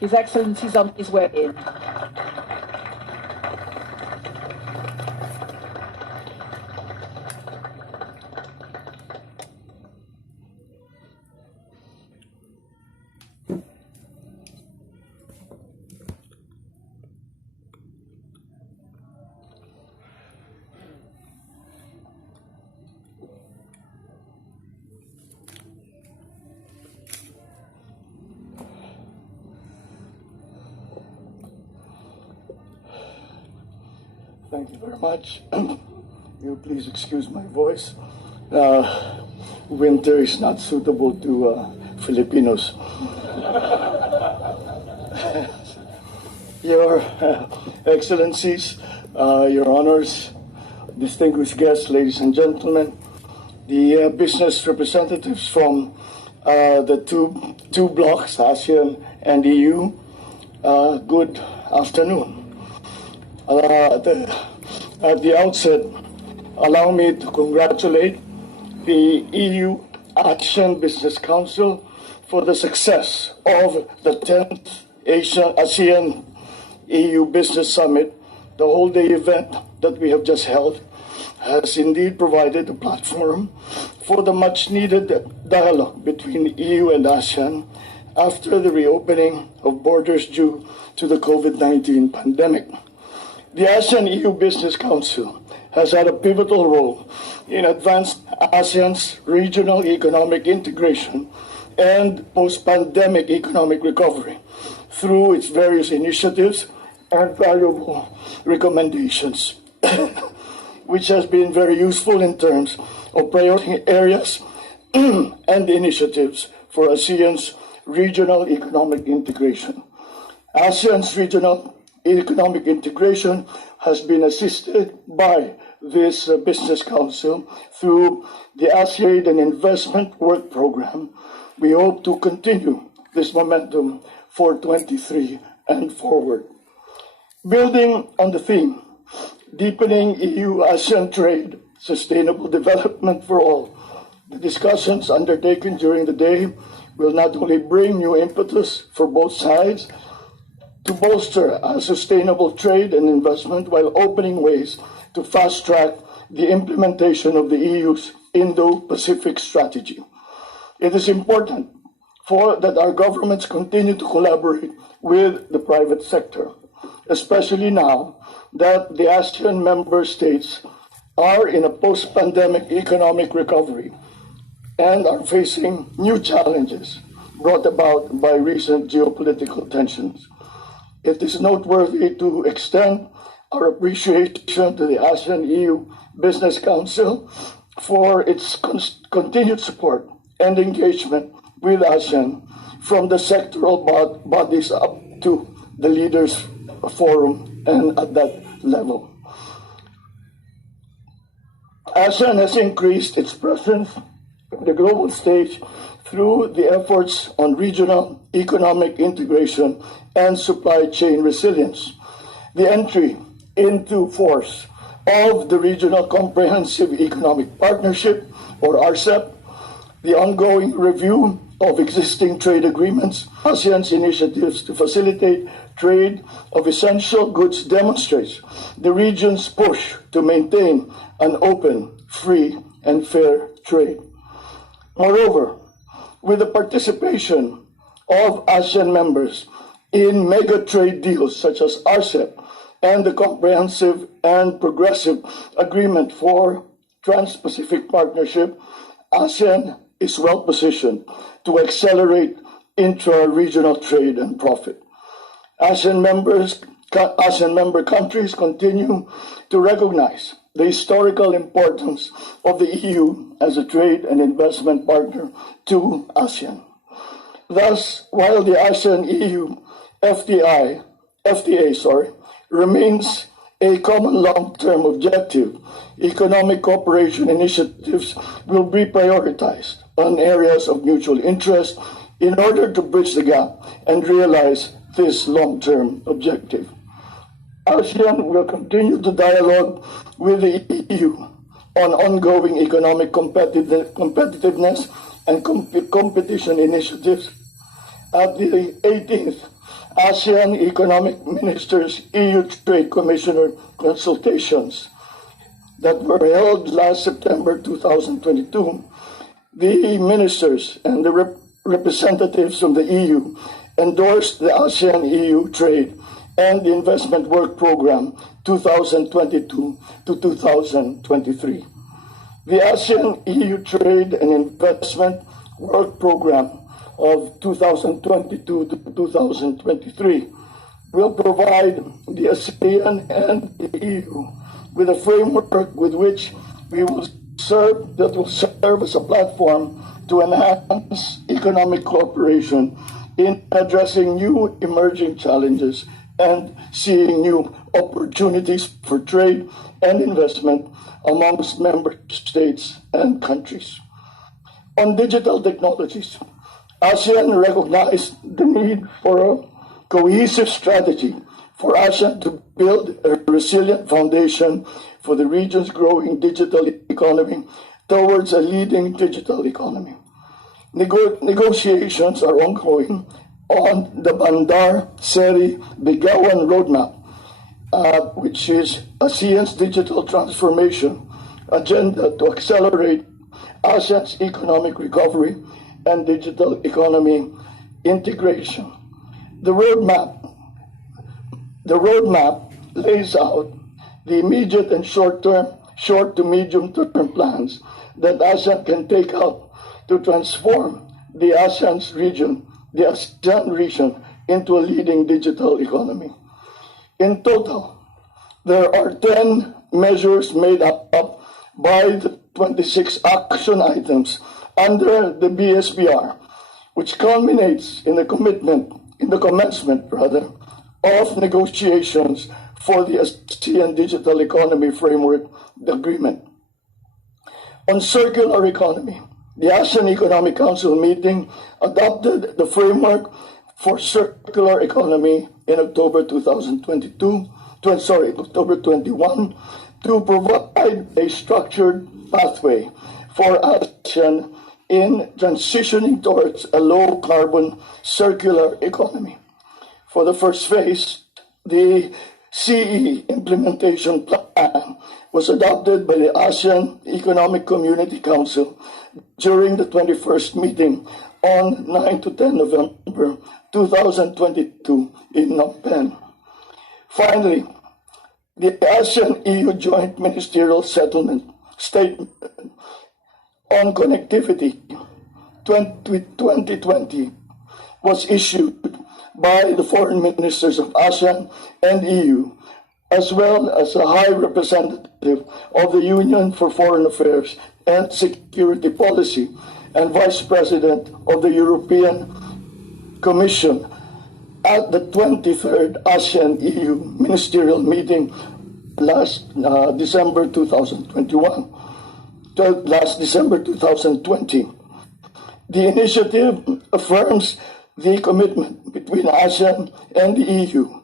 His Excellency is swear in. Thank you very much. You please excuse my voice. Winter is not suitable to Filipinos. Your Excellencies, Your Honors, distinguished guests, ladies and gentlemen, the business representatives from the two blocs, ASEAN and EU, good afternoon. At the outset, allow me to congratulate the EU-Asean Business Council for the success of the 10th ASEAN-EU Business Summit. The whole-day event that we have just held has indeed provided a platform for the much-needed dialogue between EU and ASEAN after the reopening of borders due to the COVID-19 pandemic. The ASEAN-EU Business Council has had a pivotal role in advancing ASEAN's regional economic integration and post-pandemic economic recovery through its various initiatives and valuable recommendations, which has been very useful in terms of priority areas and initiatives for ASEAN's regional economic integration. ASEAN's regional economic integration has been assisted by this Business Council through the ASEAN and Investment Work Program. We hope to continue this momentum for 23 and forward. Building on the theme, deepening EU-ASEAN trade, sustainable development for all, the discussions undertaken during the day will not only bring new impetus for both sides to bolster a sustainable trade and investment while opening ways to fast-track the implementation of the EU's Indo-Pacific strategy. It is important that our governments continue to collaborate with the private sector, especially now that the ASEAN member states are in a post-pandemic economic recovery and are facing new challenges brought about by recent geopolitical tensions. It is noteworthy to extend our appreciation to the ASEAN-EU Business Council for its continued support and engagement with ASEAN from the sectoral bodies up to the Leaders Forum and at that level. ASEAN has increased its presence on the global stage through the efforts on regional economic integration and supply chain resilience. The entry into force of the Regional Comprehensive Economic Partnership, or RCEP, the ongoing review of existing trade agreements, ASEAN's initiatives to facilitate trade of essential goods demonstrates the region's push to maintain an open, free, and fair trade. Moreover, with the participation of ASEAN members in mega trade deals such as RCEP and the Comprehensive and Progressive Agreement for Trans-Pacific Partnership, ASEAN is well positioned to accelerate intra-regional trade and profit. ASEAN member countries continue to recognize the historical importance of the EU as a trade and investment partner to ASEAN. Thus, while the ASEAN-EU FTA remains a common long-term objective, economic cooperation initiatives will be prioritized on areas of mutual interest in order to bridge the gap and realize this long-term objective. ASEAN will continue to dialogue with the EU on ongoing economic competitiveness and competition initiatives. At the 18th ASEAN Economic Ministers EU Trade Commissioner consultations that were held last September 2022, the ministers and the representatives from the EU endorsed the ASEAN-EU Trade and Investment Work Program 2022 to 2023. The ASEAN-EU Trade and Investment Work Program of 2022 to 2023 will provide the ASEAN and the EU with a framework with which will serve as a platform to enhance economic cooperation in addressing new emerging challenges and seeing new opportunities for trade and investment amongst member states and countries. On digital technologies, ASEAN recognized the need for a cohesive strategy for ASEAN to build a resilient foundation for the region's growing digital economy towards a leading digital economy. Negotiations are ongoing on the Bandar Seri Begawan Roadmap, which is ASEAN's digital transformation agenda to accelerate ASEAN's economic recovery and digital economy integration. The roadmap lays out the immediate and short to medium term plans that ASEAN can take up to transform the ASEAN region into a leading digital economy. In total, there are 10 measures made up by the 26 action items under the BSBR, which culminates in the commencement of negotiations for the ASEAN Digital Economy Framework Agreement. On circular economy, the ASEAN Economic Council meeting adopted the framework for circular economy in October 21, to provide a structured pathway for ASEAN in transitioning towards a low-carbon circular economy. For the first phase, the CE implementation plan was adopted by the ASEAN Economic Community Council during the 21st meeting on 9 to 10 November 2022 in Phnom Penh. Finally, the ASEAN-EU Joint Ministerial Settlement Statement on Connectivity 2020 was issued by the foreign ministers of ASEAN and EU, as well as a high representative of the Union for Foreign Affairs and Security Policy and Vice President of the European Commission at the 23rd ASEAN-EU Ministerial Meeting last December 2020. The initiative affirms the commitment between ASEAN and the EU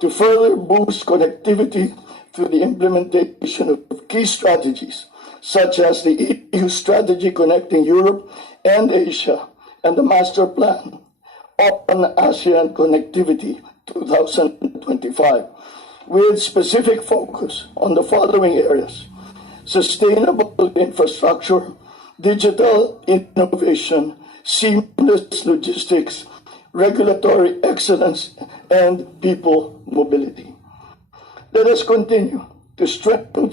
to further boost connectivity through the implementation of key strategies, such as the EU Strategy Connecting Europe and Asia and the Master Plan on ASEAN Connectivity 2025, with specific focus on the following areas: sustainable infrastructure, digital innovation, seamless logistics, regulatory excellence, and people mobility. Let us continue to strengthen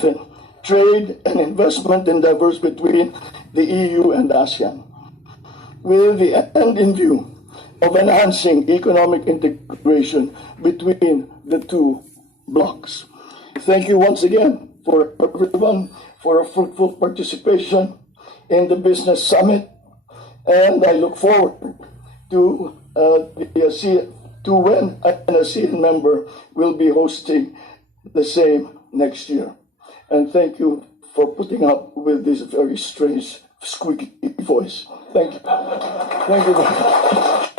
trade and investment endeavors between the EU and ASEAN, with the end in view of enhancing economic integration between the two blocs. Thank you once again for everyone for a fruitful participation in the Business Summit, and I look forward to when an ASEAN member will be hosting the same next year. And thank you for putting up with this very strange, squeaky voice. Thank you. Thank you very much.